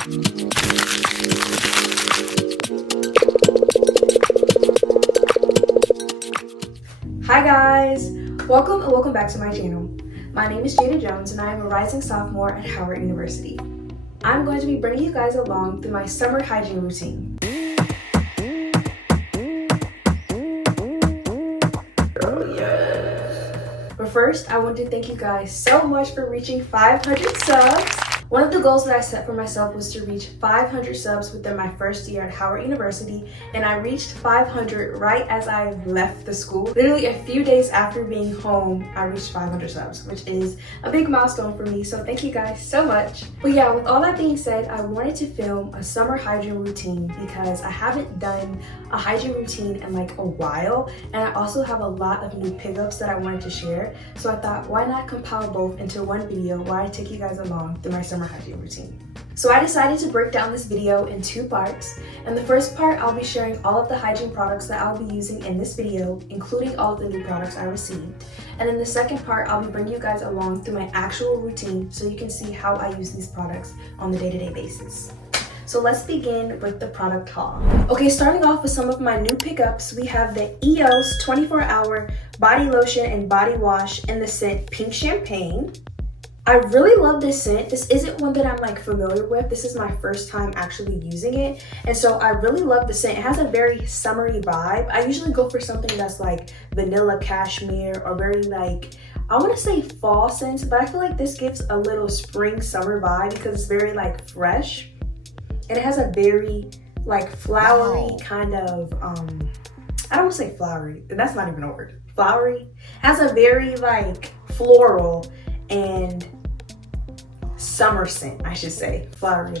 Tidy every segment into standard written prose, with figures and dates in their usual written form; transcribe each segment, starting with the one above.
Hi guys! Welcome back to my channel. My name is Jada Jones and I am a rising sophomore at Howard University. I'm going to be bringing you guys along through my summer hygiene routine. Oh yes! But first, I want to thank you guys so much for reaching 500 subs. One of the goals that I set for myself was to reach 500 subs within my first year at Howard University, and I reached 500 right as I left the school. Literally a few days after being home, I reached 500 subs, which is a big milestone for me, so thank you guys so much. But yeah, with all that being said, I wanted to film a summer hygiene routine because I haven't done a hygiene routine in like a while, and I also have a lot of new pickups that I wanted to share, so I thought why not compile both into one video where I take you guys along through my summer hygiene routine. So I decided to break down this video in two parts. In the first part, I'll be sharing all of the hygiene products that I'll be using in this video, including all of the new products I received. And in the second part, I'll be bringing you guys along through my actual routine so you can see how I use these products on the day-to-day basis. So let's begin with the product haul. Okay, starting off with some of my new pickups, we have the EOS 24-hour body lotion and body wash in the scent Pink Champagne. I really love this scent. This isn't one that I'm like familiar with. This is my first time actually using it. And so I really love the scent. It has a very summery vibe. I usually go for something that's like vanilla cashmere or very like, I want to say fall scents, but I feel like this gives a little spring summer vibe because it's very like fresh. And it has a very like flowery kind of, I don't want to say flowery. That's not even a word. Flowery. It has a very like floral and summer scent, I should say. Flowery,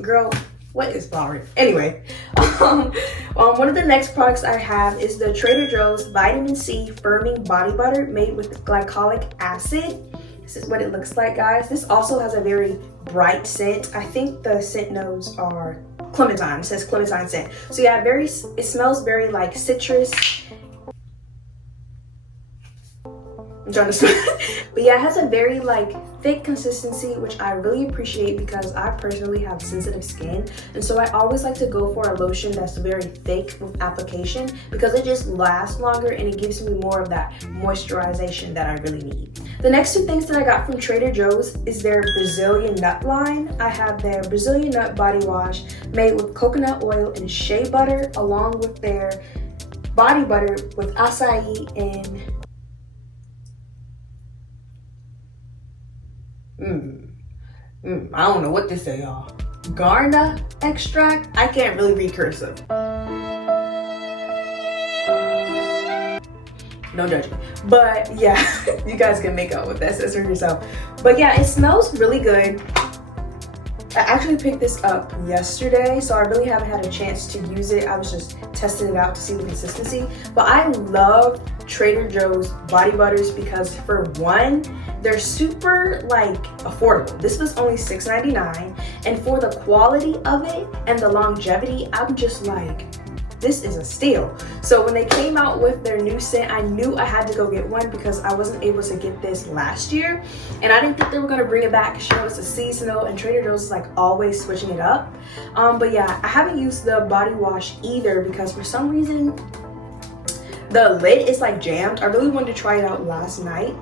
girl, what is flowery? Anyway, one of the next products I have is the Trader Joe's Vitamin C Firming Body Butter made with glycolic acid. This is what it looks like, guys. This also has a very bright scent. I think the scent notes are clementine. It says clementine scent. So yeah, it smells very like citrus. I'm trying to smell. But yeah, it has a very like thick consistency, which I really appreciate because I personally have sensitive skin, and so I always like to go for a lotion that's very thick with application because it just lasts longer and it gives me more of that moisturization that I really need. The next two things that I got from Trader Joe's is their Brazilian nut line. I have their Brazilian nut body wash made with coconut oil and shea butter, along with their body butter with acai and I don't know what to say, y'all. Garna extract? I can't really read cursive. No judgment. But yeah, you guys can make out what that says for yourself. But yeah, it smells really good. I actually picked this up yesterday, so I really haven't had a chance to use it. I was just testing it out to see the consistency. But I love Trader Joe's body butters because for one, they're super like affordable. This was only $6.99, and for the quality of it and the longevity, I'm just like, this is a steal. So when they came out with their new scent, I knew I had to go get one because I wasn't able to get this last year, and I didn't think they were gonna bring it back. You know, it's a seasonal, and Trader Joe's is like always switching it up. But yeah, I haven't used the body wash either because for some reason the lid is like jammed. I really wanted to try it out last night,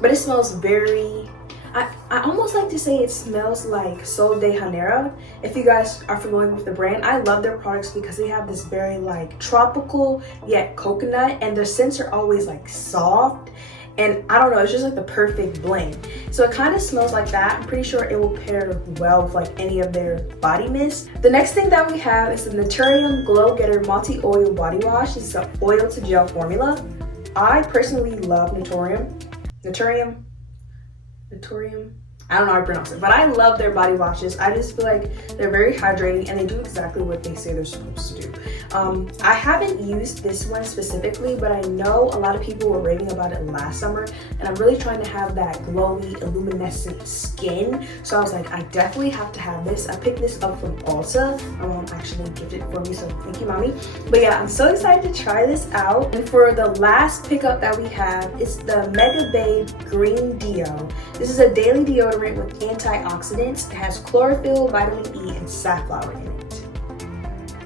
but it smells very, I almost like to say it smells like Sol de Janeiro. If you guys are familiar with the brand, I love their products because they have this very like tropical yet coconut, and their scents are always like soft, and I don't know, it's just like the perfect blend. So it kind of smells like that. I'm pretty sure it will pair well with like any of their body mist. The next thing that we have is the Naturium Glow Getter Multi-Oil Body Wash. This is an oil to gel formula. I personally love Naturium. I don't know how to pronounce it, but I love their body washes. I just feel like they're very hydrating and they do exactly what they say they're supposed to do. I haven't used this one specifically, but I know a lot of people were raving about it last summer, and I'm really trying to have that glowy, luminescent skin. So I was like, I definitely have to have this. I picked this up from Ulta. My mom actually gifted it for me, so thank you, mommy. But yeah, I'm so excited to try this out. And for the last pickup that we have, it's the Mega Babe Green Deo. This is a daily deodorant deodorant with antioxidants. It has chlorophyll, vitamin E, and safflower in it.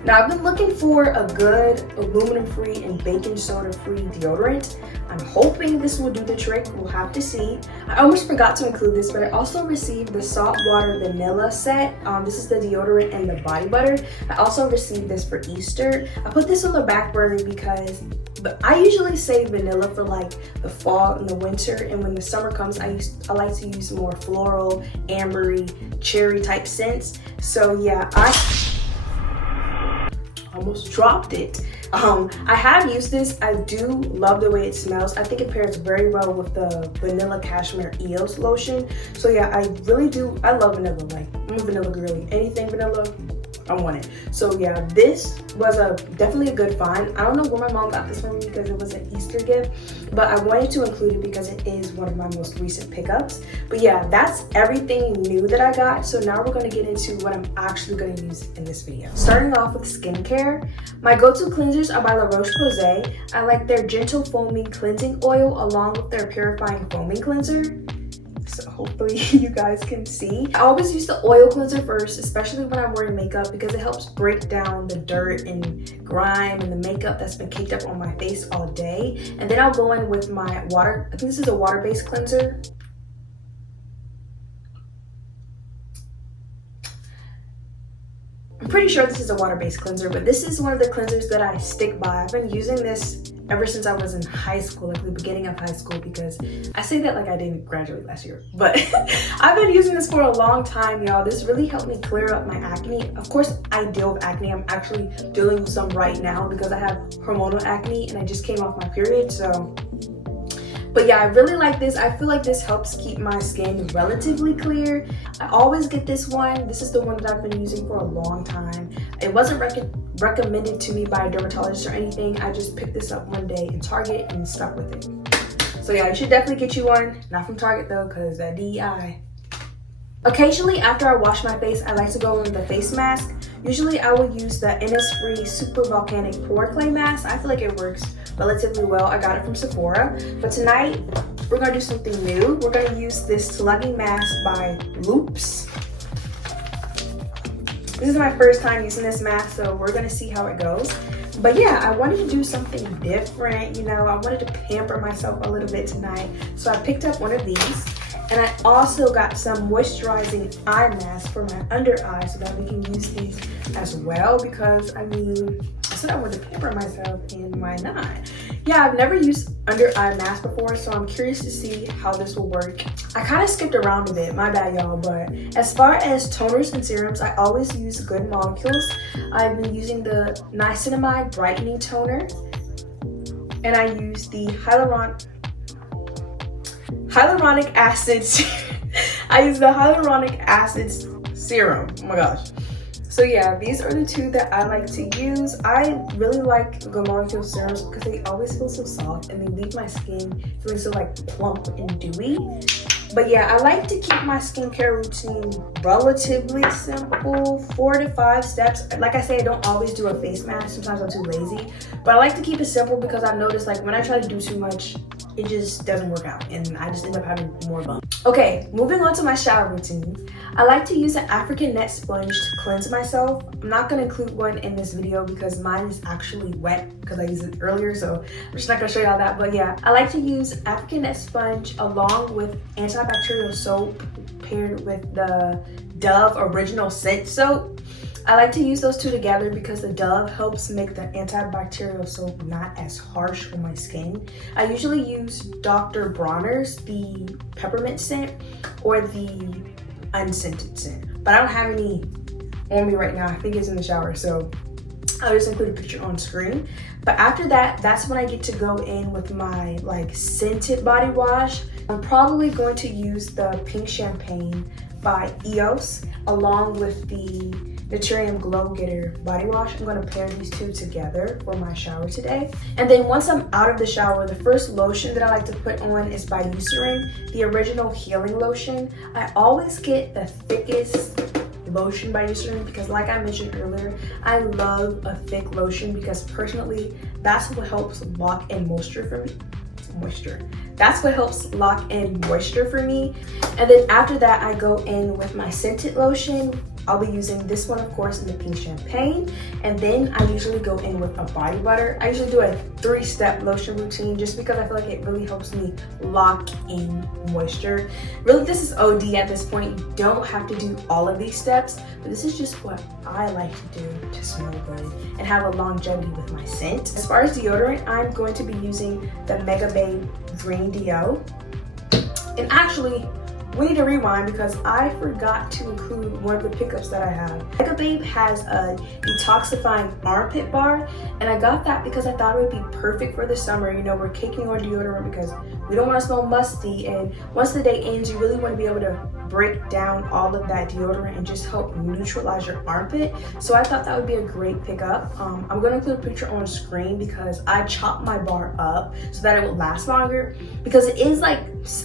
Now, I've been looking for a good aluminum-free and baking soda-free deodorant. I'm hoping this will do the trick. We'll have to see. I almost forgot to include this, but I also received the saltwater vanilla set. This is the deodorant and the body butter. I also received this for Easter. I put this on the back burner because I usually save vanilla for like the fall and the winter, and when the summer comes, I like to use more floral, ambery, cherry type scents. So yeah, I almost dropped it. I have used this. I do love the way it smells. I think it pairs very well with the vanilla cashmere EOS lotion. So yeah, I really do. I love vanilla. Like, I'm a vanilla girly. Anything vanilla, I want it. So yeah, this was definitely a good find. I don't know where my mom got this from me because it was an Easter gift, but I wanted to include it because it is one of my most recent pickups. But yeah, that's everything new that I got. So now we're going to get into what I'm actually going to use in this video. Starting off with skincare, my go-to cleansers are by La Roche-Posay. I like their gentle foaming cleansing oil along with their purifying foaming cleanser. So hopefully you guys can see. I always use the oil cleanser first, especially when I'm wearing makeup, because it helps break down the dirt and grime and the makeup that's been caked up on my face all day. And then I'll go in with my water. I think this is a water-based cleanser. I'm pretty sure this is a water-based cleanser, but this is one of the cleansers that I stick by. I've been using this ever since I was in high school, like the beginning of high school, because I say that like I didn't graduate last year, but I've been using this for a long time, y'all. This really helped me clear up my acne. Of course, I deal with acne. I'm actually dealing with some right now because I have hormonal acne and I just came off my period, so. But yeah, I really like this. I feel like this helps keep my skin relatively clear. I always get this one. This is the one that I've been using for a long time. It wasn't recommended to me by a dermatologist or anything. I just picked this up one day in Target and stuck with it. So yeah, you should definitely get you one. Not from Target though, because that DEI. Occasionally, after I wash my face, I like to go in the face mask. Usually, I will use the Innisfree Super Volcanic Pore Clay Mask. I feel like it works relatively well. I got it from Sephora. But tonight, we're gonna do something new. We're gonna use this Slugging Mask by Loops. This is my first time using this mask, so we're gonna see how it goes. But yeah, I wanted to do something different. You know, I wanted to pamper myself a little bit tonight. So I picked up one of these. And I also got some moisturizing eye masks for my under eye so that we can use these as well, because I mean, I said I wanted to pamper myself and why not? Yeah, I've never used under eye mask before, so I'm curious to see how this will work. I kind of skipped around a bit, my bad y'all, but as far as toners and serums, I always use Good Molecules. I've been using the Niacinamide Brightening Toner, and I use the hyaluronic acid. I use the hyaluronic acid serum. Oh my gosh. So yeah, these are the two that I like to use. I really like Good Molecule serums because they always feel so soft and they leave my skin feeling so like plump and dewy. But yeah, I like to keep my skincare routine relatively simple, 4 to 5 steps. Like I say, I don't always do a face mask. Sometimes I'm too lazy. But I like to keep it simple because I've noticed like when I try to do too much, it just doesn't work out and I just end up having more bumps. Okay, moving on to my shower routine. I like to use an African net sponge to cleanse myself. I'm not gonna include one in this video because mine is actually wet because I used it earlier, so I'm just not gonna show y'all that. But yeah, I like to use African net sponge along with antibacterial soap paired with the Dove Original Scent Soap. I like to use those two together because the Dove helps make the antibacterial soap not as harsh on my skin. I usually use Dr. Bronner's, the peppermint scent, or the unscented scent. But I don't have any on me right now. I think it's in the shower, so I'll just include a picture on screen. But after that, that's when I get to go in with my like scented body wash. I'm probably going to use the Pink Champagne by EOS along with the Naturium Glow Getter body wash. I'm going to pair these two together for my shower today. And then once I'm out of the shower, the first lotion that I like to put on is by Eucerin, the original healing lotion. I always get the thickest lotion by Eucerin because like I mentioned earlier, I love a thick lotion because personally, that's what helps lock in moisture for me. That's what helps lock in moisture for me. And then after that, I go in with my scented lotion. I'll be using this one, of course, in the pink champagne. And then I usually go in with a body butter. I usually do a 3-step lotion routine just because I feel like it really helps me lock in moisture. Really, this is OD at this point. You don't have to do all of these steps, but this is just what I like to do to smell good and have a longevity with my scent. As far as deodorant, I'm going to be using the Mega Babe Green Deo. And actually, we need to rewind because I forgot to include one of the pickups that I have. Mega Babe has a detoxifying armpit bar, and I got that because I thought it would be perfect for the summer. You know, we're caking on deodorant because we don't want to smell musty, and once the day ends, you really want to be able to break down all of that deodorant and just help neutralize your armpit. So I thought that would be a great pickup. I'm going to include a picture on screen because I chopped my bar up so that it would last longer, because it is like,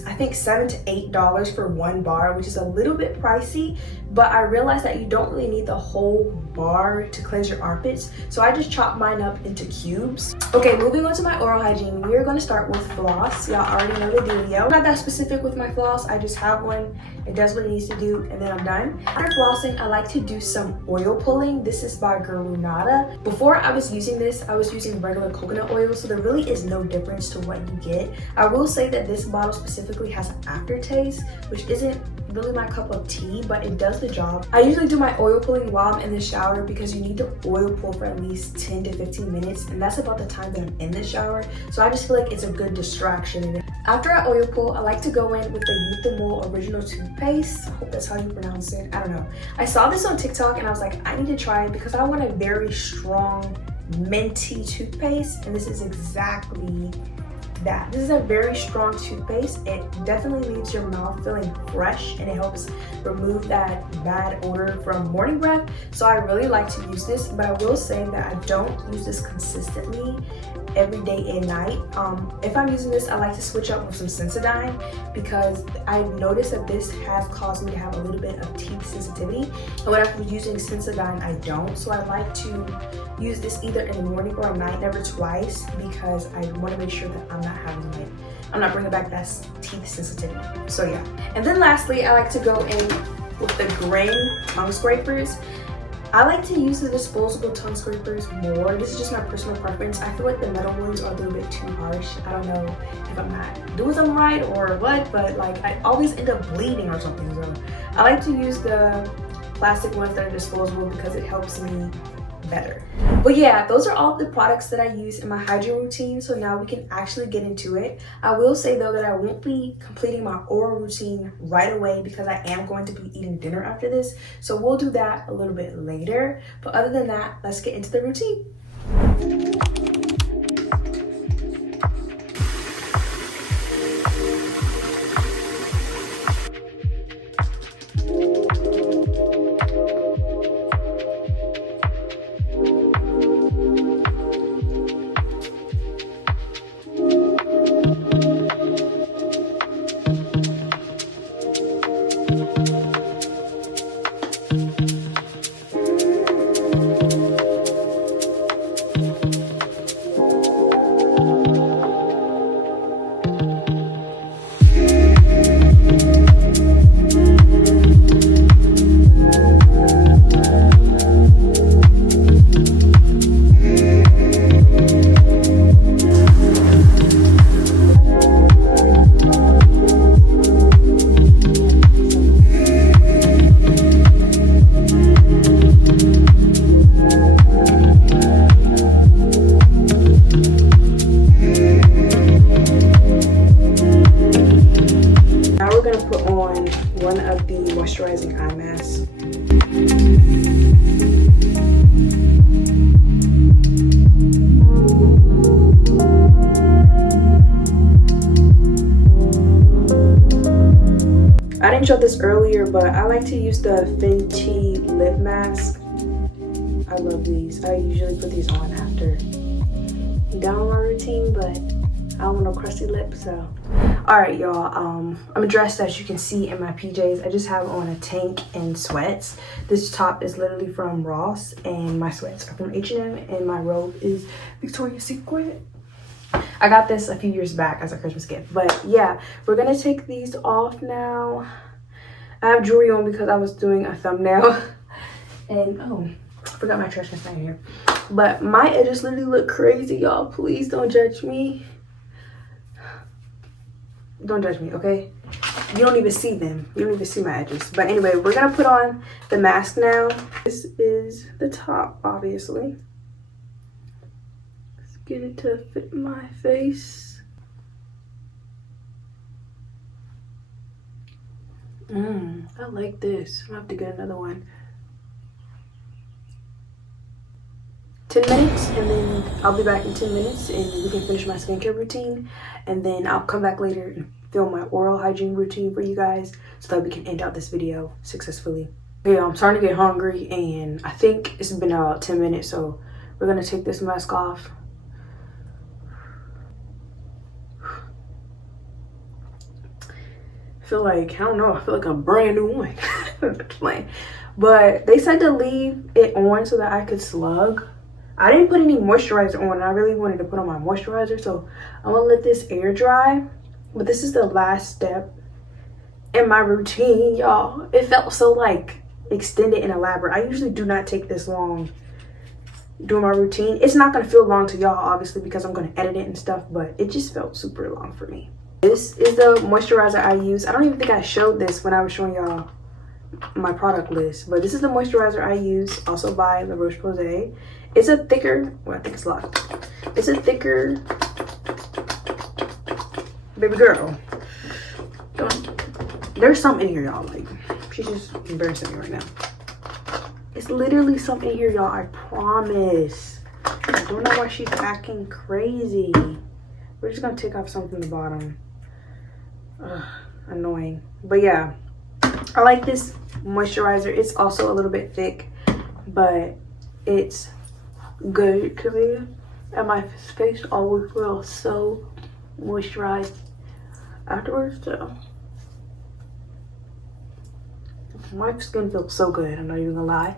I think $7 to $8 for one bar, which is a little bit pricey, but I realized that you don't really need the whole bar to cleanse your armpits, so I just chopped mine up into cubes. Okay, moving on to my oral hygiene, we are going to start with floss. Y'all already know the dealio. I'm not that specific with my floss, I just have one. It does what it needs to do, and then I'm done. After flossing, I like to do some oil pulling. This is by GRWM. Before I was using this, I was using regular coconut oil, so there really is no difference to what you get. I will say that this bottle specifically has an aftertaste, which isn't really my cup of tea, but it does the job. I usually do my oil pulling while I'm in the shower because you need to oil pull for at least 10 to 15 minutes, and that's about the time that I'm in the shower, so I just feel like it's a good distraction. After I oil pull, I like to go in with the Youthful original toothpaste. I hope that's how you pronounce it. I don't know. I saw this on TikTok and I was like, I need to try it because I want a very strong minty toothpaste, and this is exactly that. This is a very strong toothpaste. It definitely leaves your mouth feeling fresh, and it helps remove that bad odor from morning breath. So I really like to use this, but I will say that I don't use this consistently every day and night. If I'm using this, I like to switch up with some Sensodyne because I've noticed that this has caused me to have a little bit of teeth sensitivity, and when I'm using Sensodyne, I don't. So I like to use this either in the morning or at night, never twice, because I want to make sure that I'm not bringing back that teeth sensitivity. So yeah. And then lastly, I like to go in with the Grin tongue scrapers. I like to use the disposable tongue scrapers more. This is just my personal preference. I feel like the metal ones are a little bit too harsh. I don't know if I'm not doing them right or what, but like I always end up bleeding or something. So I like to use the plastic ones that are disposable because it helps me better. But yeah, those are all the products that I use in my hygiene routine, so now we can actually get into it. I will say though that I won't be completing my oral routine right away because I am going to be eating dinner after this, so we'll do that a little bit later. But other than that, let's get into the routine. One of the moisturizing eye masks. I didn't show this earlier, but I like to use the Fenty lip mask. I love these. I usually put these on after I'm done with my routine, but I don't want no crusty lips, so. Alright y'all, I'm dressed as you can see in my PJs. I just have on a tank and sweats. This top is literally from Ross, and my sweats are from H&M, and my robe is Victoria's Secret. I got this a few years back as a Christmas gift. But yeah, we're gonna take these off now. I have jewelry on because I was doing a thumbnail. And oh, I forgot my trash can's not here. But my edges literally look crazy, y'all. Please don't judge me. Don't judge me, okay? You don't even see them. You don't even see my edges. But anyway, we're gonna put on the mask now. This is the top, obviously. Let's get it to fit my face. I like this. I'm gonna have to get another one. 10 minutes, and then I'll be back in 10 minutes and we can finish my skincare routine, and then I'll come back later and film my oral hygiene routine for you guys so that we can end out this video successfully. Okay, I'm starting to get hungry and I think it's been about 10 minutes, so we're gonna take this mask off. I feel like, I don't know, I feel like a brand new one. But they said to leave it on so that I could slug. I didn't put any moisturizer on. I really wanted to put on my moisturizer, so I'm gonna let this air dry. But this is the last step in my routine, y'all. It felt so like extended and elaborate. I usually do not take this long doing my routine. It's not gonna feel long to y'all, obviously, because I'm gonna edit it and stuff, but it just felt super long for me. This is the moisturizer I use. I don't even think I showed this when I was showing y'all my product list, but this is the moisturizer I use, also by La Roche-Posay. It's a thicker, well, I think it's locked. It's a thicker, baby girl. There's something in here, y'all. Like, she's just embarrassing me right now. It's literally something in here, y'all. I promise. I don't know why she's acting crazy. We're just gonna take off something at the bottom. Ugh, annoying. But yeah, I like this moisturizer. It's also a little bit thick, but it's good to me, and my face always feels so moisturized afterwards. So my skin feels so good, I'm not even gonna lie.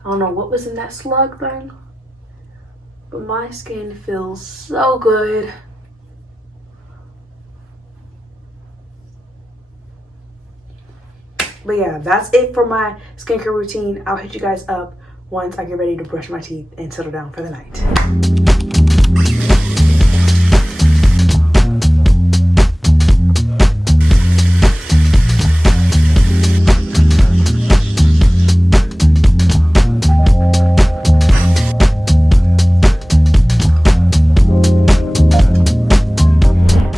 I don't know what was in that slug thing, but my skin feels so good. But yeah, that's it for my skincare routine. I'll hit you guys up once I get ready to brush my teeth and settle down for the night.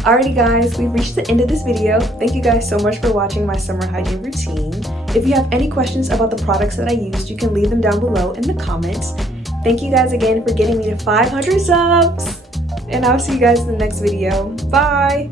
Alrighty guys, we've reached the end of this video. Thank you guys so much for watching my summer hygiene routine. If you have any questions about the products that I used, you can leave them down below in the comments. Thank you guys again for getting me to 500 subs. And I'll see you guys in the next video. Bye!